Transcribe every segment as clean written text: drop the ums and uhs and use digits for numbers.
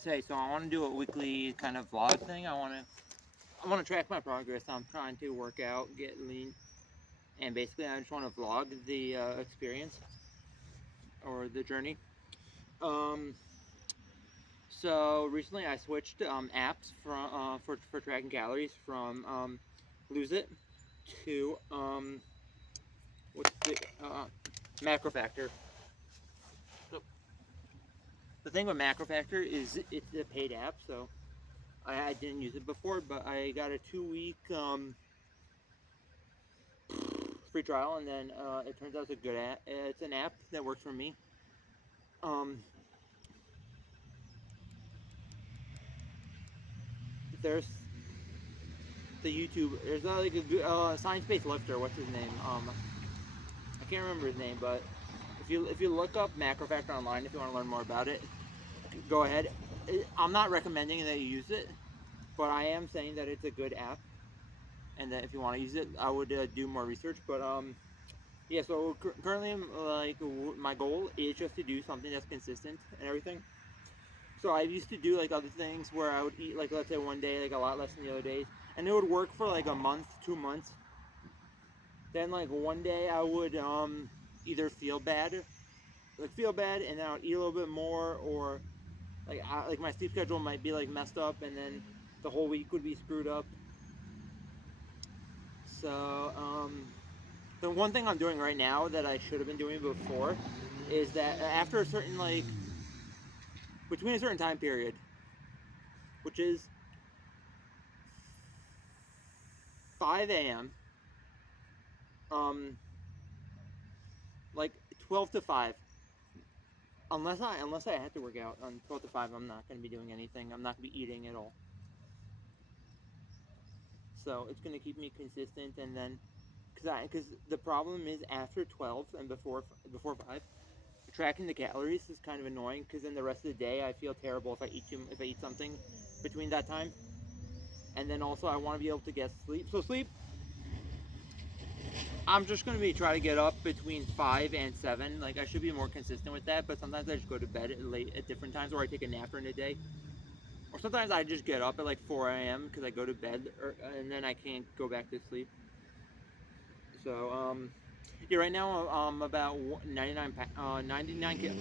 say, so I want to do a weekly kind of vlog thing. I want to track my progress. I'm trying to work out, get lean, and basically I just want to vlog the experience or the journey. Um, so recently I switched apps for tracking calories from Lose It to what's the Macro Factor. So the thing with Macro Factor is it's a paid app, so I didn't use it before, but I got a 2 week free trial, and then it turns out it's a good app. It's an app that works for me. Um, there's the YouTube. There's like a science-based lifter. What's his name? I can't remember his name, but if you look up Macro Factor online, if you want to learn more about it, go ahead. I'm not recommending that you use it, but I am saying that it's a good app, and that if you want to use it, I would do more research. But yeah. So currently, like my goal is just to do something that's consistent and everything. So I used to do like other things where I would eat like, let's say, one day like a lot less than the other days, and it would work for like a month, 2 months. Then like one day I would either feel bad, and then I would eat a little bit more, or like my sleep schedule might be like messed up, and then the whole week would be screwed up. So the one thing I'm doing right now that I should have been doing before is that after a certain like between a certain time period, which is 5 a.m. um like 12 to 5, unless I have to work out on 12 to 5, I'm not going to be doing anything. I'm not going to be eating at all. So it's going to keep me consistent, and then because the problem is after 12 and before 5, tracking the calories is kind of annoying, because then the rest of the day I feel terrible if I eat something between that time. And then also I want to be able to get sleep. So sleep, I'm just going to be try to get up between 5 and 7. Like I should be more consistent with that, but sometimes I just go to bed late at different times, or I take a nap during the day. Or sometimes I just get up at like 4 a.m. because I go to bed, and then I can't go back to sleep. So yeah, right now I'm about 99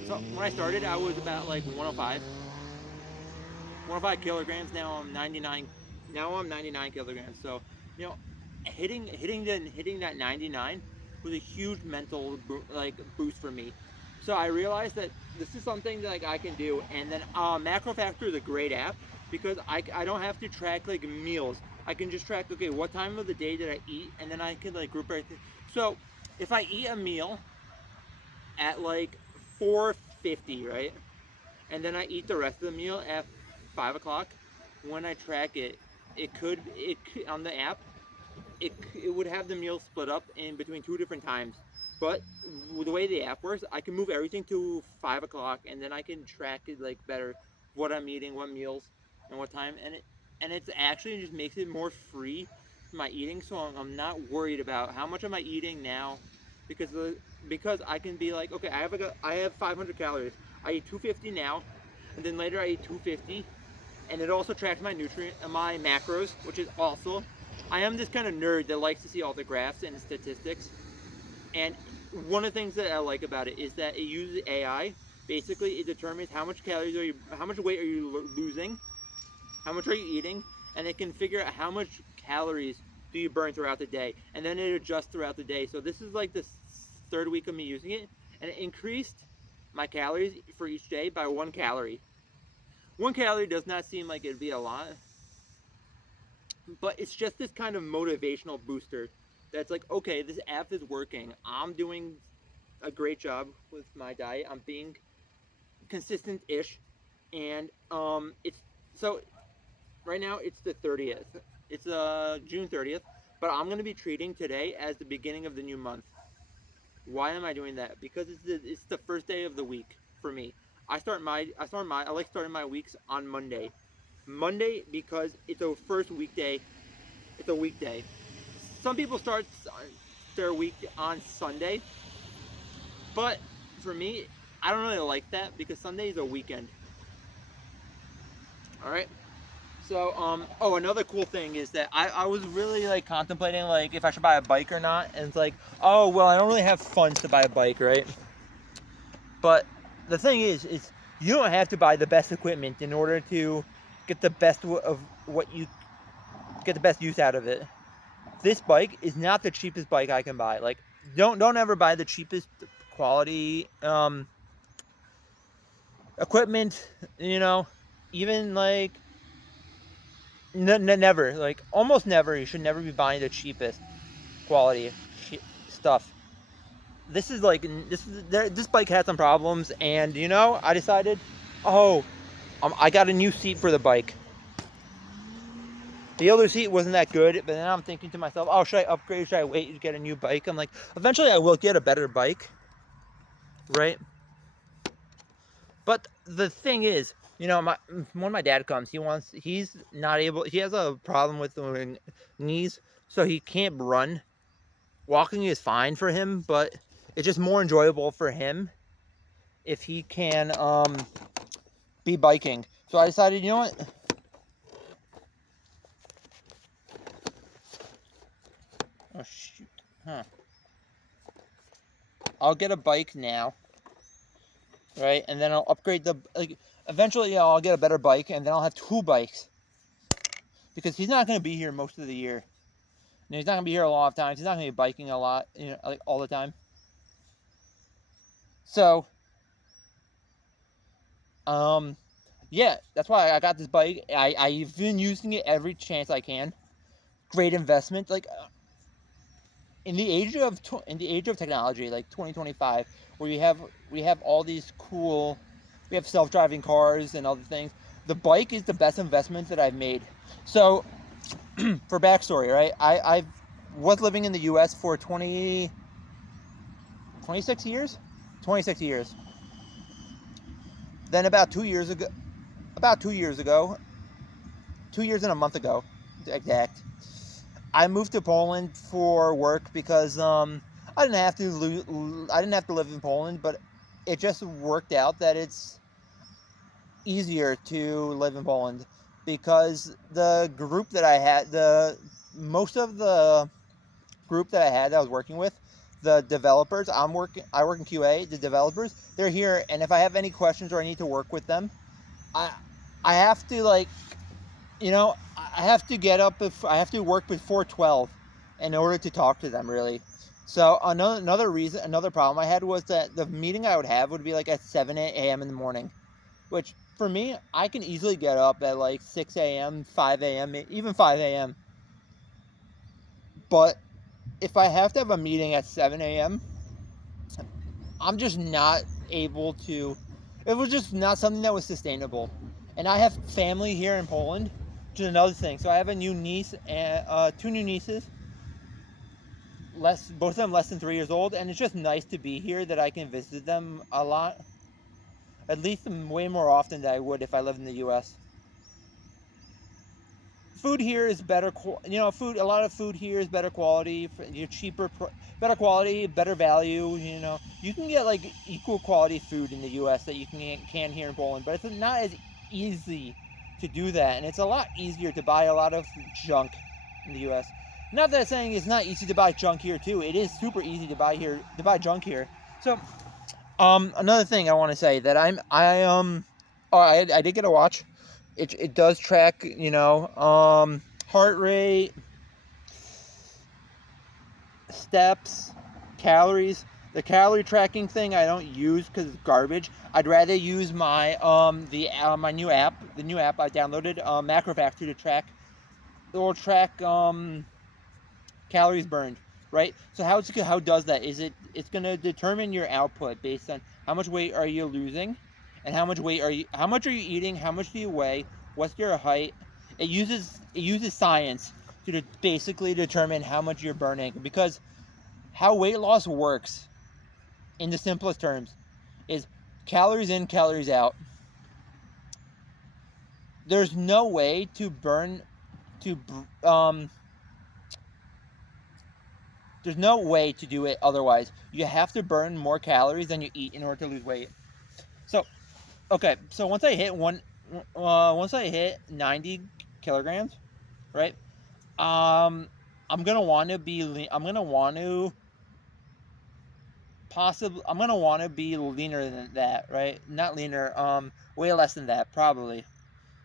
so when I started I was about like 105 kilograms. Now I'm 99 kilograms. So you know, hitting that 99 was a huge mental boost for me. So I realized that this is something that like I can do. And then Macro Factor is a great app because I don't have to track like meals. I can just track, okay, what time of the day did I eat, and then I can like group everything. So if I eat a meal at like 4:50, right, and then I eat the rest of the meal at 5 o'clock, when I track it, it on the app, it would have the meal split up in between two different times. But the way the app works, I can move everything to 5 o'clock, and then I can track it like better, what I'm eating, what meals, and what time, and it's actually just makes it more free for my eating. So I'm not worried about how much am I eating now, because because I can be like, okay, I have 500 calories. I eat 250 now, and then later I eat 250, and it also tracks my macros, which is also, I am this kind of nerd that likes to see all the graphs and the statistics. And one of the things that I like about it is that it uses AI. Basically, it determines how much weight are you losing, how much are you eating, and it can figure out how much calories do you burn throughout the day, and then it adjusts throughout the day. So this is like the third week of me using it, and it increased my calories for each day by 1 calorie. 1 calorie does not seem like it'd be a lot, but it's just this kind of motivational booster that's like, okay, this app is working. I'm doing a great job with my diet. I'm being consistent-ish, and it's so right now it's the 30th. It's June 30th, but I'm gonna be treating today as the beginning of the new month. Why am I doing that? Because it's the first day of the week for me. I like starting my weeks on Monday. Monday because it's a first weekday. It's a weekday. Some people start their week on Sunday, but for me, I don't really like that because Sunday is a weekend. All right. So, oh, another cool thing is that I was really like contemplating like if I should buy a bike or not, and it's like, oh well, I don't really have funds to buy a bike, right? But the thing is you don't have to buy the best equipment in order to get the best of what you get the best use out of it. This bike is not the cheapest bike I can buy. Like, don't ever buy the cheapest quality equipment. You know, even like never, like almost never. You should never be buying the cheapest quality stuff. This is like this bike had some problems, and you know, I decided, oh, I got a new seat for the bike. The other seat wasn't that good, but then I'm thinking to myself, oh, should I upgrade? Should I wait to get a new bike? I'm like, eventually I will get a better bike, right? But the thing is, you know, when my dad comes, he's not able, he has a problem with the knees, so he can't run. Walking is fine for him, but it's just more enjoyable for him if he can be biking. So I decided, you know what? Oh shoot. Huh. I'll get a bike now. Right? And then I'll upgrade eventually, I'll get a better bike, and then I'll have two bikes. Because he's not going to be here most of the year. And he's not going to be here a lot of times. He's not going to be biking a lot, you know, like all the time. So, yeah, that's why I got this bike. I've been using it every chance I can. Great investment. Like, in the age of technology, like 2025, where we have all these cool, we have self-driving cars and other things. The bike is the best investment that I've made. So, for backstory, right? I was living in the U.S. for 26 years. 26 years. Then about 2 years ago, 2 years and a month ago, exact, I moved to Poland for work because I didn't have to live in Poland, but it just worked out that it's easier to live in Poland because the group that I had, most of the group that I had that I was working with, the developers, I work in QA, the developers, they're here, and if I have any questions or I need to work with them, I have to, like, you know, I have to get up I have to work before 12 in order to talk to them, really. So another problem I had was that the meeting I would have would be like at 7 a.m. in the morning, which for me, I can easily get up at like 6 a.m., 5 a.m., even 5 a.m. But if I have to have a meeting at 7 a.m., I'm just not able to. It was just not something that was sustainable. And I have family here in Poland, which is another thing. So I have a new niece and two new nieces, both of them less than 3 years old, and it's just nice to be here that I can visit them a lot, at least way more often than I would if I lived in the U.S. Food here is better, you know, a lot of food here is better quality, you're cheaper, better quality, better value, you know. You can get like equal quality food in the U.S. that you can here in Poland, but it's not as easy to do that, and it's a lot easier to buy a lot of junk in the U.S. Not that saying it's not easy to buy junk here too. It is super easy to buy junk here. So, another thing I want to say that I did get a watch. It does track, you know, heart rate, steps, calories. The calorie tracking thing I don't use because it's garbage. I'd rather use my my new app, the new app I downloaded, Macro Factory, to track. It will track calories burned, right? So how does that? It's gonna determine your output based on how much weight are you losing, and how much are you eating, how much do you weigh, what's your height. It uses science to basically determine how much you're burning, because how weight loss works in the simplest terms is calories in, calories out. There's no way to there's no way to do it otherwise. You have to burn more calories than you eat in order to lose weight. So, okay, so once I hit once I hit 90 kilograms, right? I'm gonna want to be. I'm gonna want to possibly. I'm gonna want to be leaner than that, right? Not leaner. Way less than that, probably.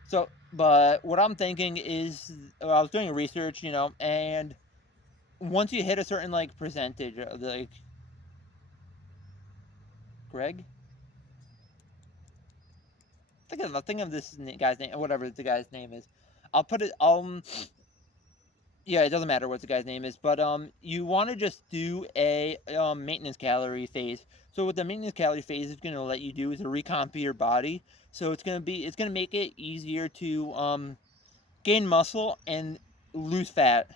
So, but what I'm thinking is, I was doing research, and once you hit a certain like percentage, like Greg, think of this guy's name, whatever the guy's name is. I'll put it. Yeah, it doesn't matter what the guy's name is, but you want to just do a maintenance calorie phase. So what the maintenance calorie phase is going to let you do is a recomp of your body. So it's gonna make it easier to gain muscle and lose fat.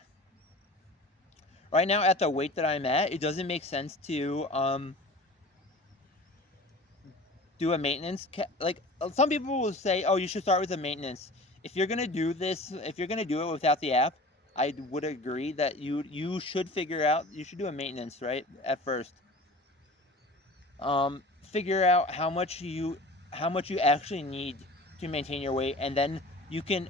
Right now, at the weight that I'm at, it doesn't make sense to do a maintenance. Like some people will say, oh, you should start with a maintenance. If you're gonna do this, if you're gonna do it without the app, I would agree that you should figure out, you should do a maintenance right at first. Figure out how much you actually need to maintain your weight, and then you can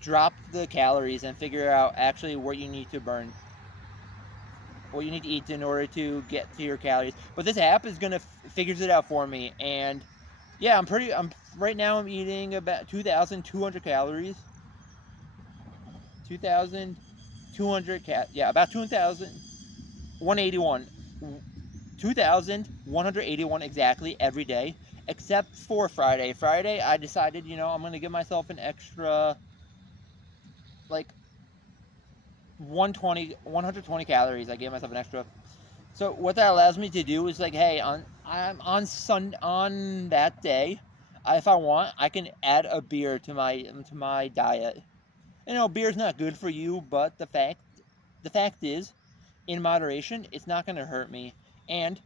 drop the calories and figure out actually what you need to burn, what you need to eat in order to get to your calories. But this app is gonna figures it out for me, and yeah, I'm right now I'm eating about 2,200 calories. 2,200 yeah, about 2,181. 2,181 exactly every day, except for Friday. Friday, I decided, I'm gonna give myself an extra like 120 calories. I gave myself an extra. So what that allows me to do is like, hey, on that day, if I want, I can add a beer to my diet. Beer's not good for you, but the fact is, in moderation, it's not going to hurt me, and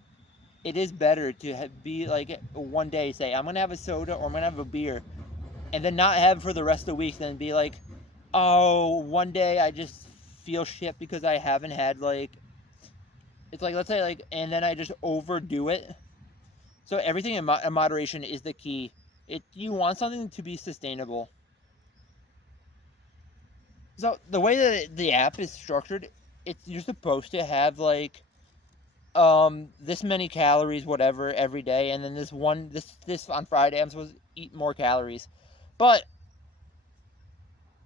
it is better to be like one day say I'm going to have a soda or I'm going to have a beer, and then not have it for the rest of the week. Then be like, oh, one day I just feel shit because I haven't had like. It's like, let's say like, and then I just overdo it. So everything in moderation is the key. You want something to be sustainable. So the way that the app is structured, you're supposed to have like this many calories whatever every day, and then this on Friday I'm supposed to eat more calories. But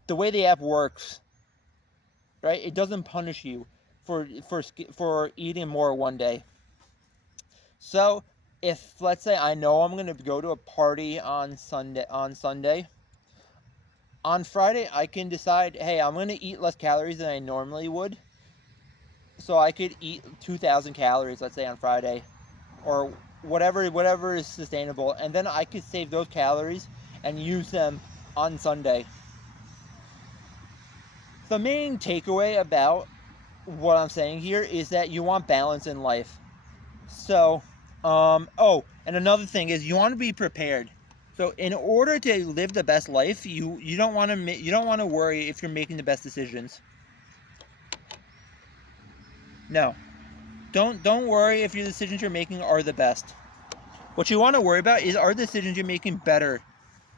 the way the app works, right? It doesn't punish you for eating more one day. So if let's say I know I'm going to go to a party on Sunday, on Friday I can decide, hey, I'm going to eat less calories than I normally would. So I could eat 2,000 calories, let's say on Friday, or whatever is sustainable, and then I could save those calories and use them on Sunday. The main takeaway about what I'm saying here is that you want balance in life. So, and another thing is you want to be prepared. So, in order to live the best life, you don't want to worry if you're making the best decisions. No, don't worry if your decisions you're making are the best. What you want to worry about is, are the decisions you're making better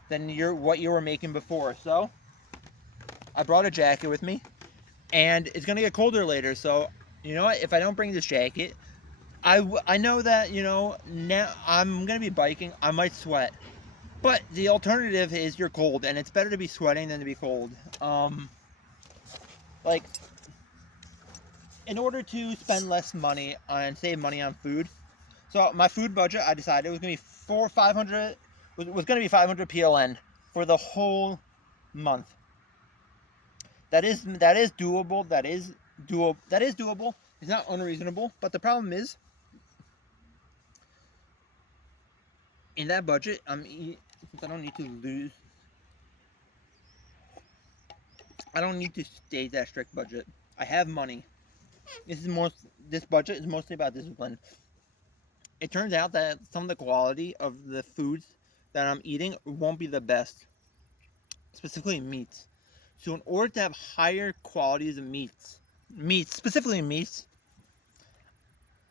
than what you were making before. So, I brought a jacket with me, and it's gonna get colder later. So, you know what? If I don't bring this jacket, I know that now I'm gonna be biking. I might sweat, but the alternative is you're cold, and it's better to be sweating than to be cold. Like, in order to spend less money and save money on food. So my food budget, I decided was gonna be 500. Was gonna be 500 PLN for the whole month. That is doable. That is doable. It's not unreasonable. But the problem is, in that budget, I don't need to lose. I don't need to stay that strict budget. I have money. This budget is mostly about discipline. It turns out that some of the quality of the foods that I'm eating won't be the best, specifically meats. So in order to have higher qualities of meats, specifically meats,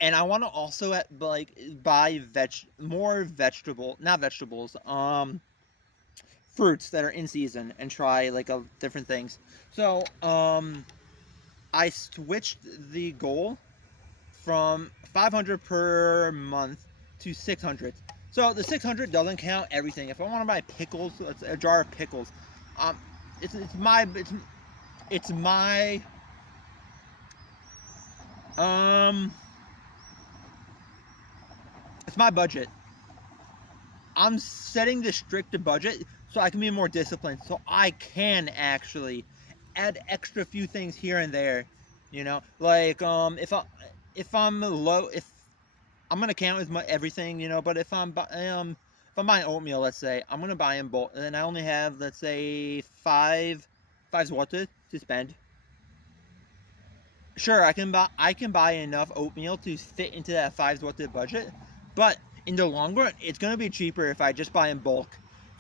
and I want to also buy more not vegetables, fruits that are in season and try like different things. So I switched the goal from 500 per month to 600. So the 600 doesn't count everything. If I want to buy pickles, a jar of pickles, um, it's my it's my um it's my budget. I'm setting the strict budget so I can be more disciplined, so I can actually add extra few things here and there. You know, like if I'm low, if I'm gonna count as much everything, you know. But if I'm buying oatmeal, let's say I'm gonna buy in bulk, and I only have, let's say, five zloty to spend. Sure, I can buy enough oatmeal to fit into that five zloty budget, but in the long run, it's gonna be cheaper if I just buy in bulk.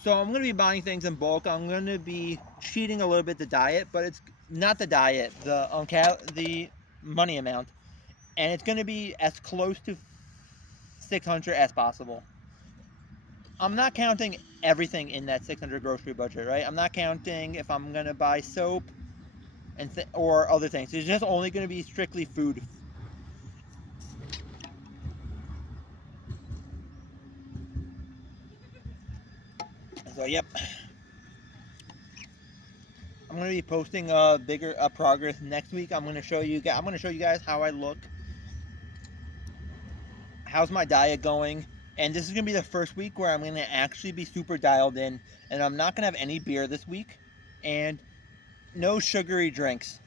So I'm gonna be buying things in bulk. I'm gonna be cheating a little bit the diet, but it's not the diet, the money amount, and it's gonna be as close to 600 as possible. I'm not counting everything in that 600 grocery budget, right? I'm not counting if I'm gonna buy soap and or other things. It's just only gonna be strictly food. So yep, I'm gonna be posting a bigger progress next week. I'm gonna show you guys how I look. How's my diet going? And this is gonna be the first week where I'm gonna actually be super dialed in, and I'm not gonna have any beer this week, and no sugary drinks.